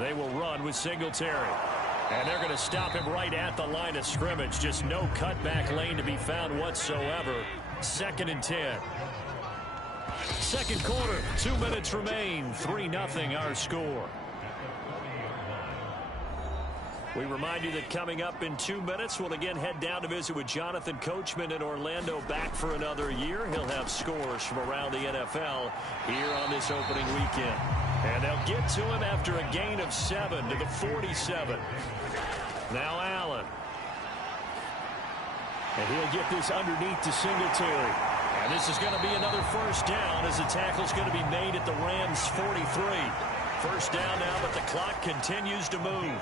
They will run with Singletary. And they're going to stop him right at the line of scrimmage. Just no cutback lane to be found whatsoever. 2nd and 10. Second quarter, 2 minutes remain. 3-0 our score. We remind you that coming up in 2 minutes, we'll again head down to visit with Jonathan Coachman in Orlando, back for another year. He'll have scores from around the NFL here on this opening weekend. And they'll get to him after a gain of 7 to the 47. Now Allen. And he'll get this underneath to Singletary. And this is going to be another first down as the tackle's going to be made at the Rams' 43. First down now, but the clock continues to move.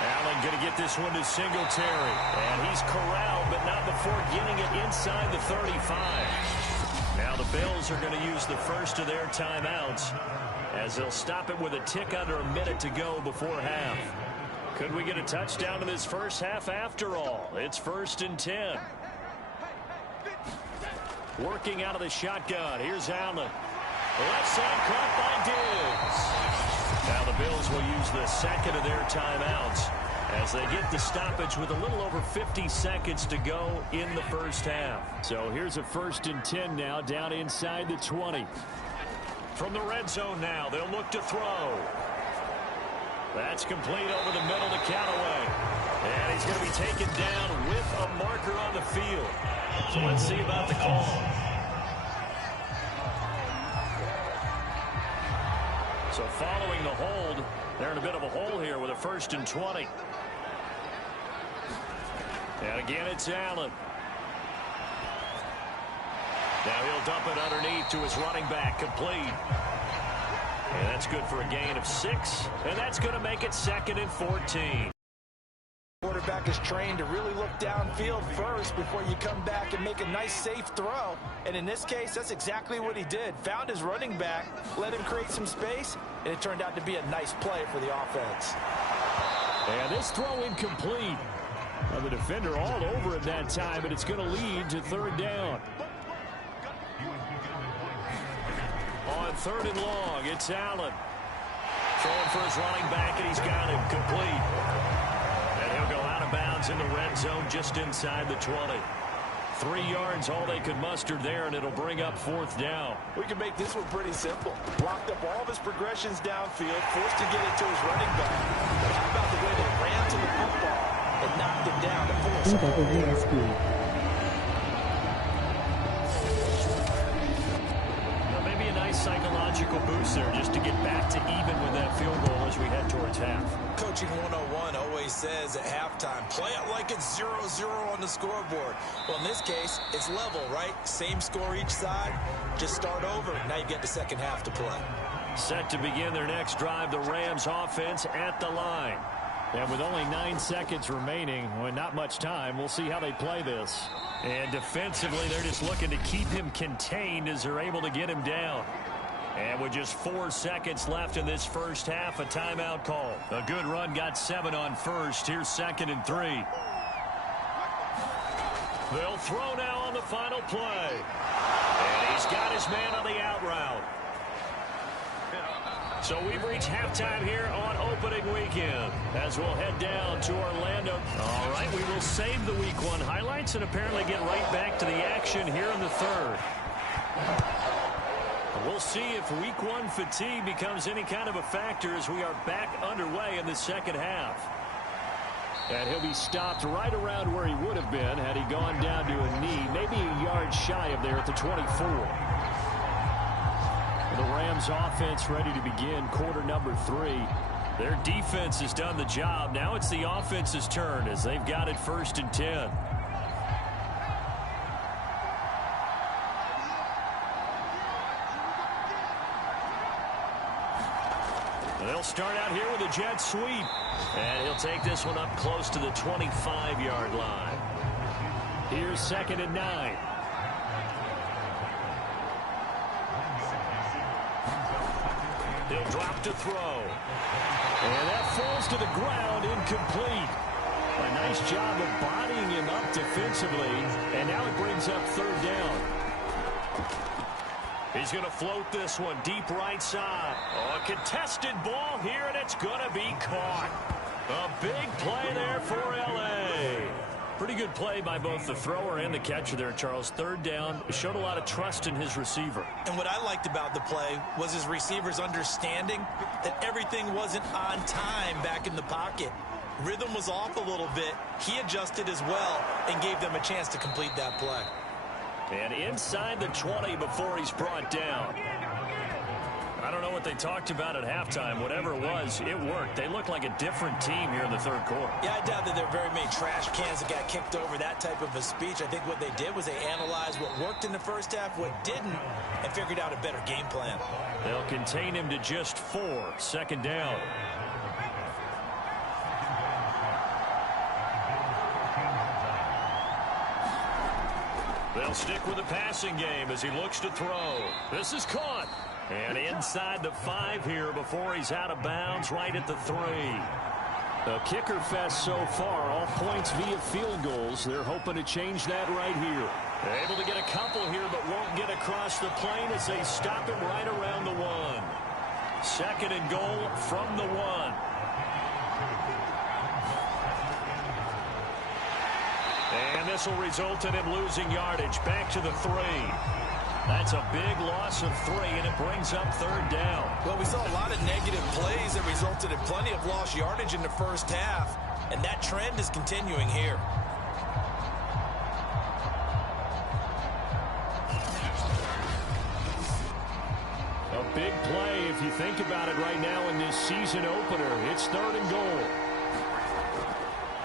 Allen going to get this one to Singletary. And he's corralled, but not before getting it inside the 35. Now the Bills are going to use the first of their timeouts as they'll stop it with a tick under a minute to go before half. Could we get a touchdown in this first half after all? It's 1st and 10. Working out of the shotgun. Here's Allen. Left side caught by Diggs. Now the Bills will use the second of their timeouts as they get the stoppage with a little over 50 seconds to go in the first half. So here's a 1st and 10 now, down inside the 20. From the red zone now, they'll look to throw. That's complete over the middle to Callaway. And he's going to be taken down with a marker on the field. So let's see about the call. So following the hold, they're in a bit of a hole here with a 1st and 20. And again, it's Allen. Now he'll dump it underneath to his running back, complete. And that's good for a gain of 6. And that's going to make it 2nd and 14. Quarterback is trained to really look downfield first before you come back and make a nice, safe throw. And in this case, that's exactly what he did. Found his running back, let him create some space, and it turned out to be a nice play for the offense. And this throw incomplete. Well, the defender all over it that time, and it's going to lead to 3rd down. On 3rd and long, it's Allen. Throwing for his running back, and he's got him complete. And he'll go out of bounds in the red zone just inside the 20. 3 yards, all they could muster there, and it'll bring up 4th down. We can make this one pretty simple. Blocked up all of his progressions downfield, forced to get it to his running back. But how about the way they ran to the football and knocked it down to force? Maybe a nice psychological boost there just to get back to even with that field goal as we head towards half. Coaching 101 always says at halftime, play it like it's 0-0 on the scoreboard. Well, in this case, it's level, right? Same score each side. Just start over. Now you get the second half to play. Set to begin their next drive, the Rams offense at the line. And with only 9 seconds remaining, well, not much time, we'll see how they play this. And defensively, they're just looking to keep him contained as they're able to get him down. And with just 4 seconds left in this first half, a timeout call. A good run, got 7 on first. Here's 2nd and 3. They'll throw now on the final play. And he's got his man on the out route. So we've reached halftime here on opening weekend as we'll head down to Orlando. All right, we will save the Week 1 highlights and apparently get right back to the action here in the 3rd. We'll see if Week 1 fatigue becomes any kind of a factor as we are back underway in the second half. And he'll be stopped right around where he would have been had he gone down to a knee, maybe a yard shy of there at the 24. The Rams offense ready to begin quarter number 3. Their defense has done the job. Now it's the offense's turn as they've got it 1st and 10. They'll start out here with a jet sweep. And he'll take this one up close to the 25-yard line. Here's 2nd and 9. He'll drop to throw. And that falls to the ground, incomplete. A nice job of bodying him up defensively. And now it brings up 3rd down. He's going to float this one deep right side. Oh, a contested ball here, and it's going to be caught. A big play there for L.A. Pretty good play by both the thrower and the catcher there, Charles. Third down, showed a lot of trust in his receiver. And what I liked about the play was his receiver's understanding that everything wasn't on time back in the pocket. Rhythm was off a little bit. He adjusted as well and gave them a chance to complete that play. And inside the 20 before he's brought down. I don't know what they talked about at halftime. Whatever it was, it worked. They look like a different team here in the third quarter. Yeah, I doubt that there are very many trash cans that got kicked over, that type of a speech. I think what they did was they analyzed what worked in the first half, what didn't, and figured out a better game plan. They'll contain him to just 4. Second down. They'll stick with the passing game as he looks to throw. This is caught. And inside the 5 here before he's out of bounds, right at the 3. The kicker fest so far, all points via field goals. They're hoping to change that right here. Able to get a couple here, but won't get across the plane as they stop him right around the 1. Second and goal from the 1. And this will result in him losing yardage back to the 3. That's a big loss of 3, and it brings up third down. Well, we saw a lot of negative plays that resulted in plenty of lost yardage in the first half, and that trend is continuing here. A big play if you think about it right now in this season opener. It's third and goal.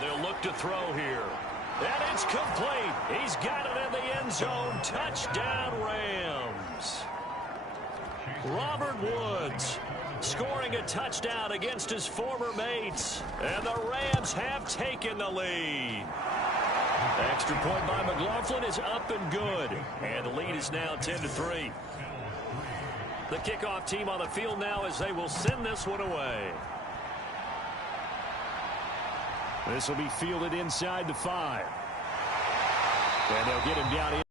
They'll look to throw here. And it's complete. He's got it in the end zone. Touchdown, Rams. Robert Woods scoring a touchdown against his former mates. And the Rams have taken the lead. Extra point by McLaughlin is up and good. And the lead is now 10-3. The kickoff team on the field now as they will send this one away. This will be fielded inside the 5. And they'll get him down in.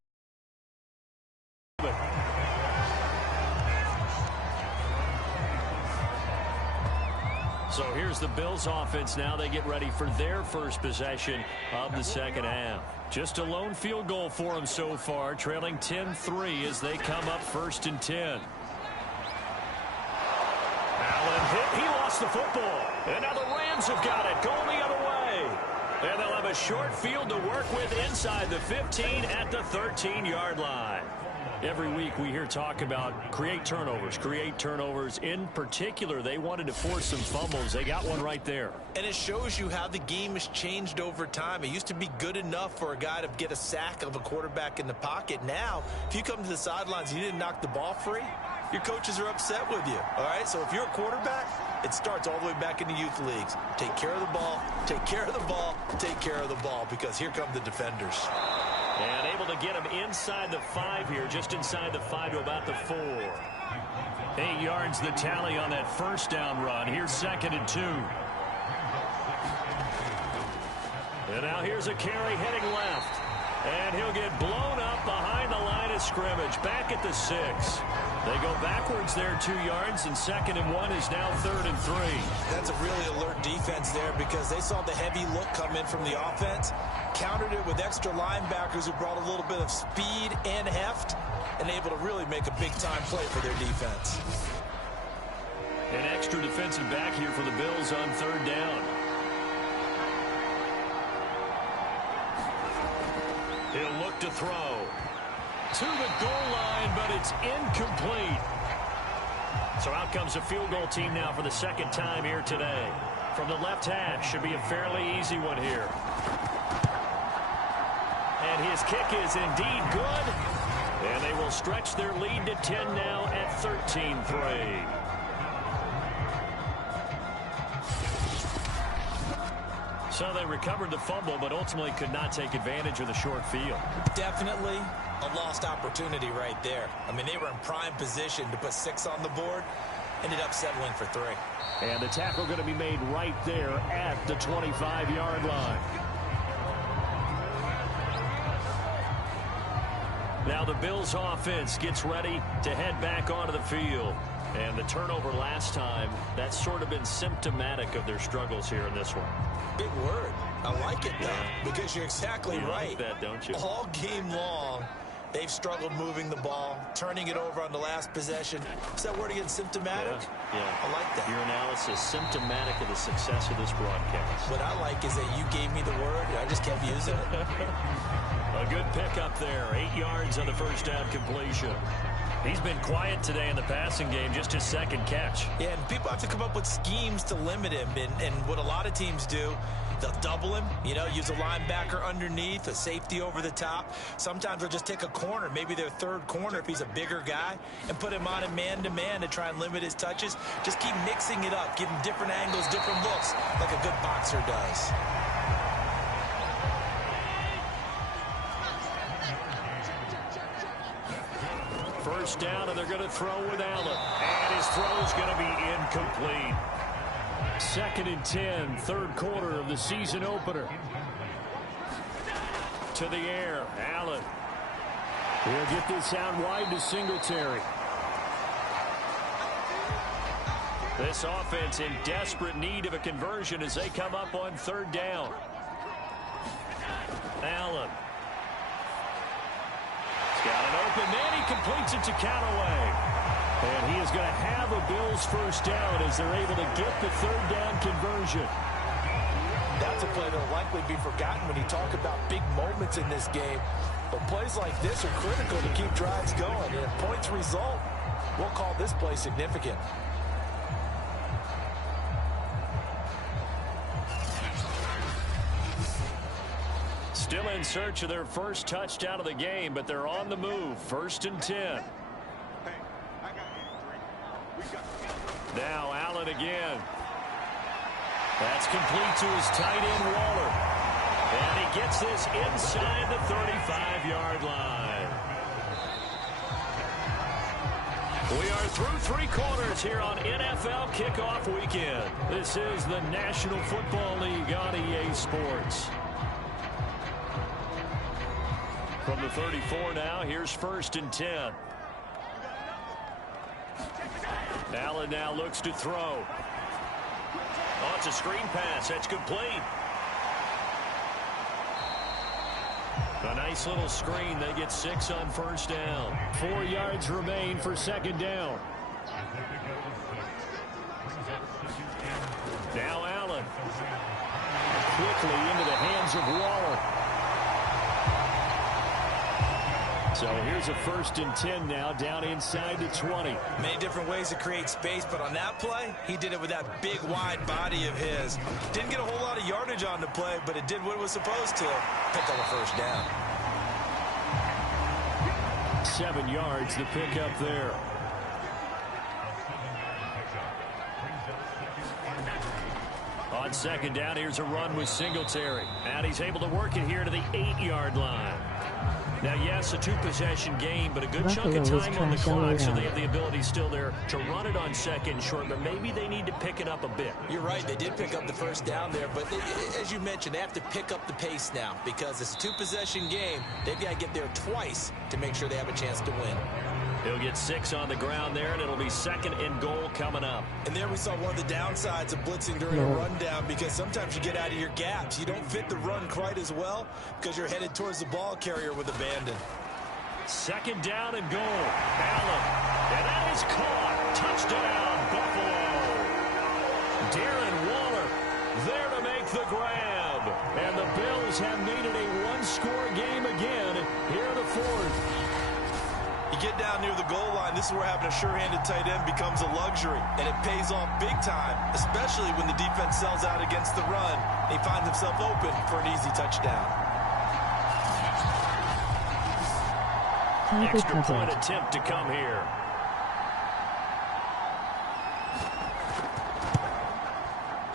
So here's the Bills offense now. They get ready for their first possession of the second half. Just a lone field goal for them so far, trailing 10-3 as they come up first and 10. Allen hit. He lost the football. And now the Rams have got it. Going the other way. And they'll have a short field to work with inside the 15 at the 13-yard line. Every week we hear talk about create turnovers. In particular, they wanted to force some fumbles. They got one right there. And it shows you how the game has changed over time. It used to be good enough for a guy to get a sack of a quarterback in the pocket. Now, if you come to the sidelines and you didn't knock the ball free, your coaches are upset with you. All right, so if you're a quarterback, it starts all the way back in the youth leagues. Take care of the ball, take care of the ball, take care of the ball, because here come the defenders. And able to get him inside the 5 here, just inside the 5 to about the 4. 8 yards the tally on that first down run. Here's second and 2. And now here's a carry heading left. And he'll get blown up behind the line of scrimmage, back at the 6. They go backwards there 2 yards, and second and 1 is now third and 3. That's a really alert defense there because they saw the heavy look come in from the offense, countered it with extra linebackers who brought a little bit of speed and heft, and able to really make a big-time play for their defense. An extra defensive back here for the Bills on third down. He'll look to throw. To the goal line, but it's incomplete. So out comes a field goal team now for the second time here today. From the left hash, should be a fairly easy one here. And his kick is indeed good. And they will stretch their lead to 10 now at 13-3. So they recovered the fumble, but ultimately could not take advantage of the short field. Definitely a lost opportunity right there. I mean, they were in prime position to put 6 on the board. Ended up settling for 3. And the tackle going to be made right there at the 25-yard line. Now the Bills offense gets ready to head back onto the field. And the turnover last time, that's sort of been symptomatic of their struggles here in this one. Big word. I like it, though, because you're exactly right. Like that, don't you? All game long, they've struggled moving the ball, turning it over on the last possession. Is that word again, symptomatic? Yeah. I like that. Your analysis, symptomatic of the success of this broadcast. What I like is that you gave me the word, and I just kept using it. A good pickup there. 8 yards on the first down completion. He's been quiet today in the passing game, just his second catch. Yeah, and people have to come up with schemes to limit him. And what a lot of teams do, they'll double him, use a linebacker underneath, a safety over the top. Sometimes they'll just take a corner, maybe their third corner if he's a bigger guy, and put him on a man-to-man to try and limit his touches. Just keep mixing it up, give him different angles, different looks, like a good boxer does. First down, and they're going to throw with Allen. And his throw is going to be incomplete. 2nd and 10, third quarter of the season opener. To the air, Allen. He'll get this out wide to Singletary. This offense in desperate need of a conversion as they come up on 3rd down. Allen. He's got an open man. He completes it to Callaway. And he is going to have a Bills first down as they're able to get the 3rd down conversion. That's a play that will likely be forgotten when you talk about big moments in this game. But plays like this are critical to keep drives going. And if points result, we'll call this play significant. Still in search of their first touchdown of the game, but they're on the move. 1st and 10. Now Allen again. That's complete to his tight end, Waller. And he gets this inside the 35-yard line. We are through 3 quarters here on NFL Kickoff Weekend. This is the National Football League on EA Sports. From the 34 now, here's 1st and 10. Allen now looks to throw. Oh, it's a screen pass. That's complete. A nice little screen. They get 6 on 1st down. 4 yards remain for 2nd down. Now Allen. Quickly into the hands of Waller. So here's a 1st and 10 now, down inside to 20. Many different ways to create space, but on that play, he did it with that big, wide body of his. Didn't get a whole lot of yardage on the play, but it did what it was supposed to. Picked up a 1st down. 7 yards, the pickup there. On 2nd down, here's a run with Singletary. And he's able to work it here to the 8-yard line. Now, yes, a 2-possession game, but a good chunk of time on the clock, so they have the ability still there to run it on 2nd short, but maybe they need to pick it up a bit. You're right. They did pick up the 1st down there, but as you mentioned, they have to pick up the pace now because it's a 2-possession game. They've got to get there twice to make sure they have a chance to win. He'll get 6 on the ground there, and it'll be 2nd and goal coming up. And there we saw one of the downsides of blitzing during a rundown because sometimes you get out of your gaps. You don't fit the run quite as well because you're headed towards the ball carrier with abandon. 2nd down and goal. Allen. And that is caught. Touchdown, Buffalo. Darren Waller there to make the grab. And the Bills have made it a 1-score game again here in the 4th. You get down near the goal line, this is where having a sure-handed tight end becomes a luxury, and it pays off big time, especially when the defense sells out against the run. He finds himself open for an easy touchdown. Extra point attempt to come here.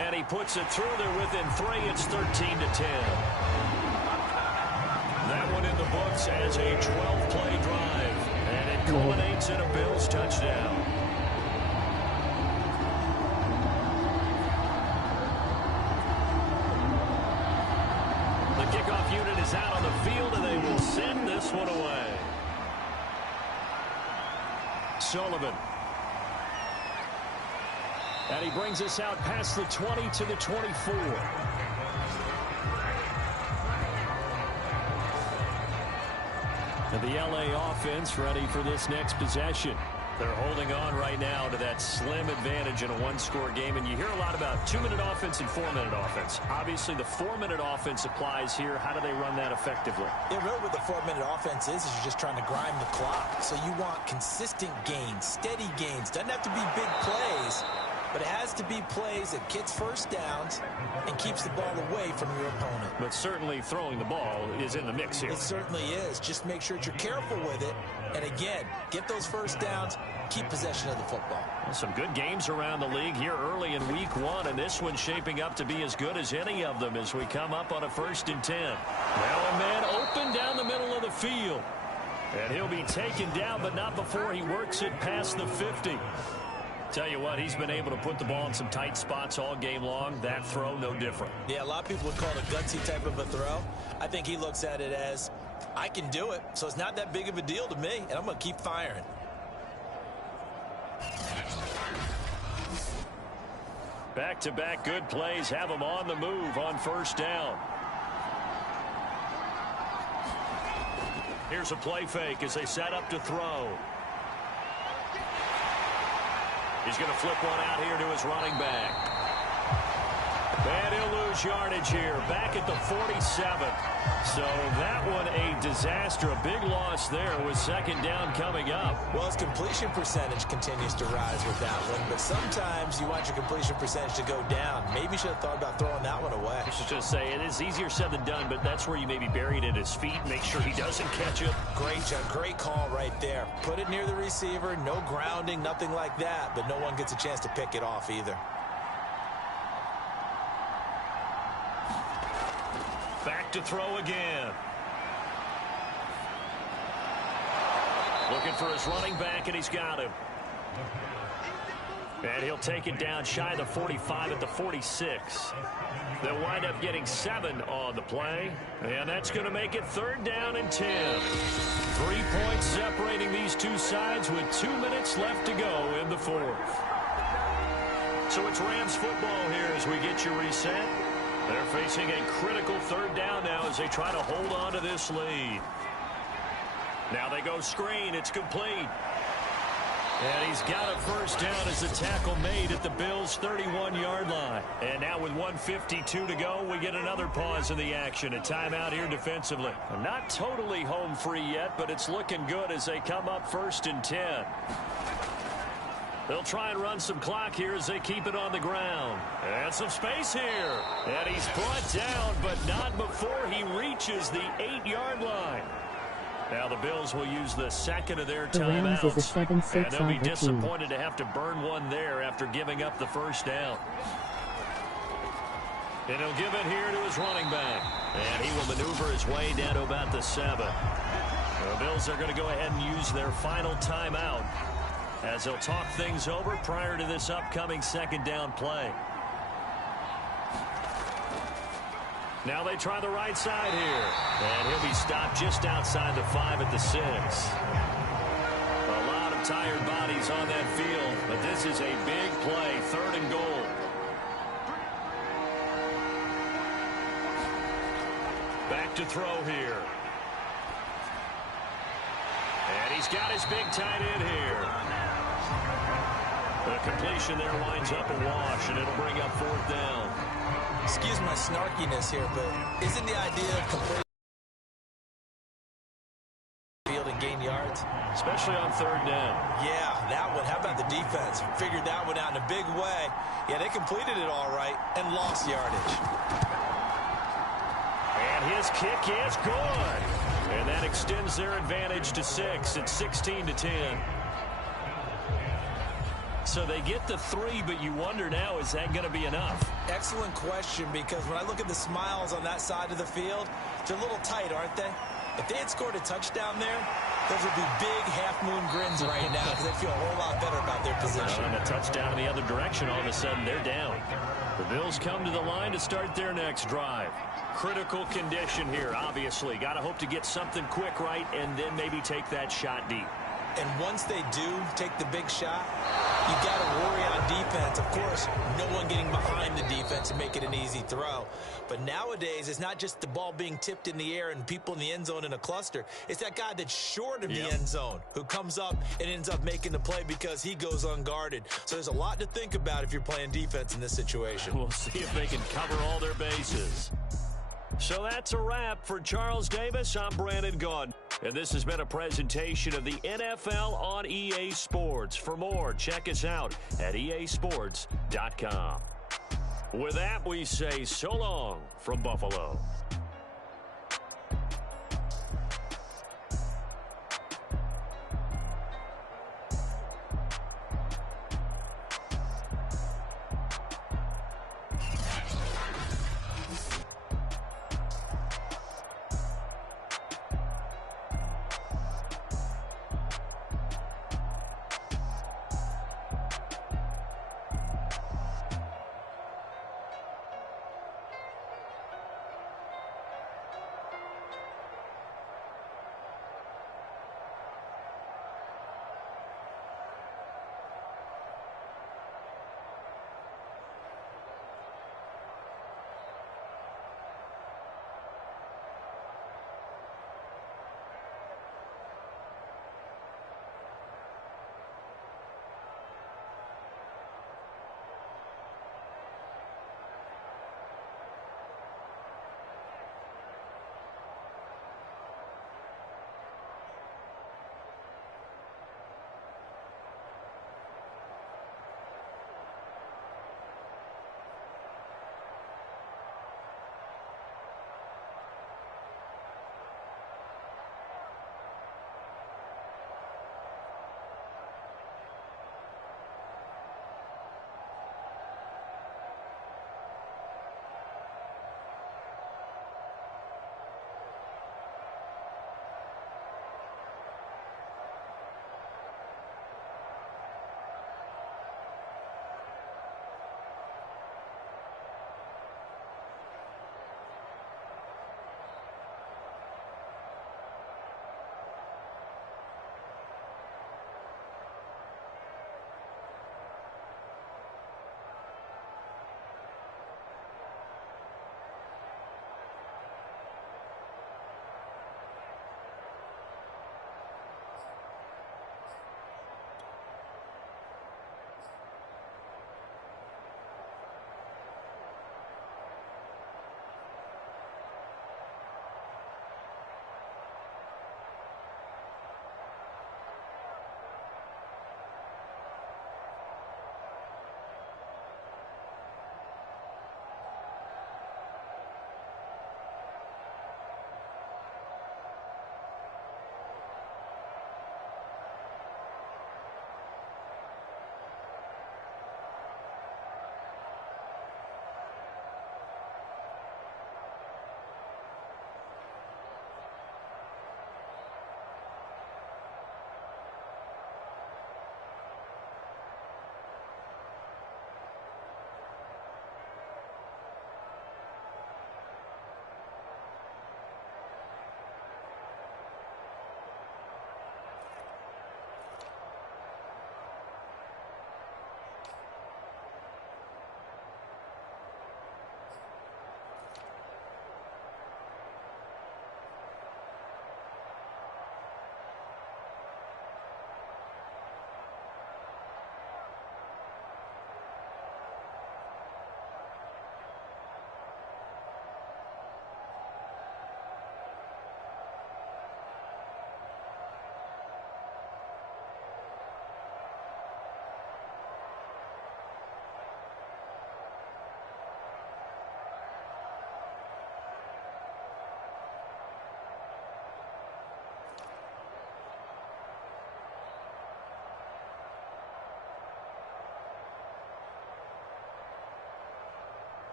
And he puts it through there within 3. It's 13 to 10. That one in the books as a 12-play drive. And it culminates in a Bills touchdown. The kickoff unit is out on the field, and they will send this one away. Sullivan. And he brings us out past the 20 to the 24. And the LA offense ready for this next possession. They're holding on right now to that slim advantage in a one-score game. And you hear a lot about 2-minute offense and 4-minute offense. Obviously, the 4-minute offense applies here. How do they run that effectively? Yeah, really what the 4-minute offense is you're just trying to grind the clock. So you want consistent gains, steady gains. Doesn't have to be big plays, but it has to be plays that gets first downs and keeps the ball away from your opponent. But certainly throwing the ball is in the mix here. It certainly is. Just make sure that you're careful with it. And again, get those first downs, keep possession of the football. Well, some good games around the league here early in week one, and this one's shaping up to be as good as any of them as we come up on a 1st and 10. Now a man open down the middle of the field. And he'll be taken down, but not before he works it past the 50. Tell you what, he's been able to put the ball in some tight spots all game long. That throw, no different. Yeah, a lot of people would call it a gutsy type of a throw. I think he looks at it as, I can do it, so it's not that big of a deal to me, and I'm going to keep firing. Back-to-back good plays have him on the move on 1st down. Here's a play fake as they set up to throw. He's going to flip one out here to his running back. And he'll lose yardage here, back at the 47. So that one a disaster, a big loss there with 2nd down coming up. Well, his completion percentage continues to rise with that one, but sometimes you want your completion percentage to go down. Maybe you should have thought about throwing that one away. I should just say, it is easier said than done, but that's where you may be buried at his feet. Make sure he doesn't catch it. Great job, great call right there. Put it near the receiver, no grounding, nothing like that, but no one gets a chance to pick it off either. Back to throw again. Looking for his running back, and he's got him. And he'll take it down shy of the 45 at the 46. They'll wind up getting 7 on the play, and that's going to make it 3rd down and 10. 3 points separating these two sides with 2 minutes left to go in the 4th. So it's Rams football here as we get you reset. They're facing a critical 3rd down now as they try to hold on to this lead. Now they go screen. It's complete. And he's got a 1st down as the tackle made at the Bills' 31-yard line. And now with 1:52 to go, we get another pause in the action. A timeout here defensively. Not totally home free yet, but it's looking good as they come up 1st and 10. They'll try and run some clock here as they keep it on the ground. And some space here. And he's brought down, but not before he reaches the 8-yard line. Now the Bills will use the 2nd of their timeouts. And they'll be disappointed to have to burn one there after giving up the 1st down. And he'll give it here to his running back. And he will maneuver his way down to about the 7. The Bills are going to go ahead and use their final timeout as they'll talk things over prior to this upcoming 2nd down play. Now they try the right side here. And he'll be stopped just outside the 5 at the 6. A lot of tired bodies on that field, but this is a big play, 3rd and goal. Back to throw here. And he's got his big tight end here. The completion there winds up a wash, and it'll bring up 4th down. Excuse my snarkiness here, but isn't the idea of completing field and gain yards? Especially on 3rd down. Yeah, that one. How about the defense? Figured that one out in a big way. Yeah, they completed it all right and lost yardage. And his kick is good. And that extends their advantage to 6. It's 16 to 10. So they get the 3, but you wonder now, is that going to be enough? Excellent question, because when I look at the smiles on that side of the field, they're a little tight, aren't they? If they had scored a touchdown there, those would be big half-moon grins right now because they feel a whole lot better about their position. And a touchdown in the other direction, all of a sudden they're down. The Bills come to the line to start their next drive. Critical condition here, obviously. Got to hope to get something quick right and then maybe take that shot deep. And once they do take the big shot, you got to worry on defense. Of course, no one getting behind the defense and making an easy throw. But nowadays, it's not just the ball being tipped in the air and people in the end zone in a cluster. It's that guy that's short of the end zone who comes up and ends up making the play because he goes unguarded. So there's a lot to think about if you're playing defense in this situation. We'll see if they can cover all their bases. So that's a wrap for Charles Davis. I'm Brandon Gaudin. And this has been a presentation of the NFL on EA Sports. For more, check us out at easports.com. With that, we say so long from Buffalo.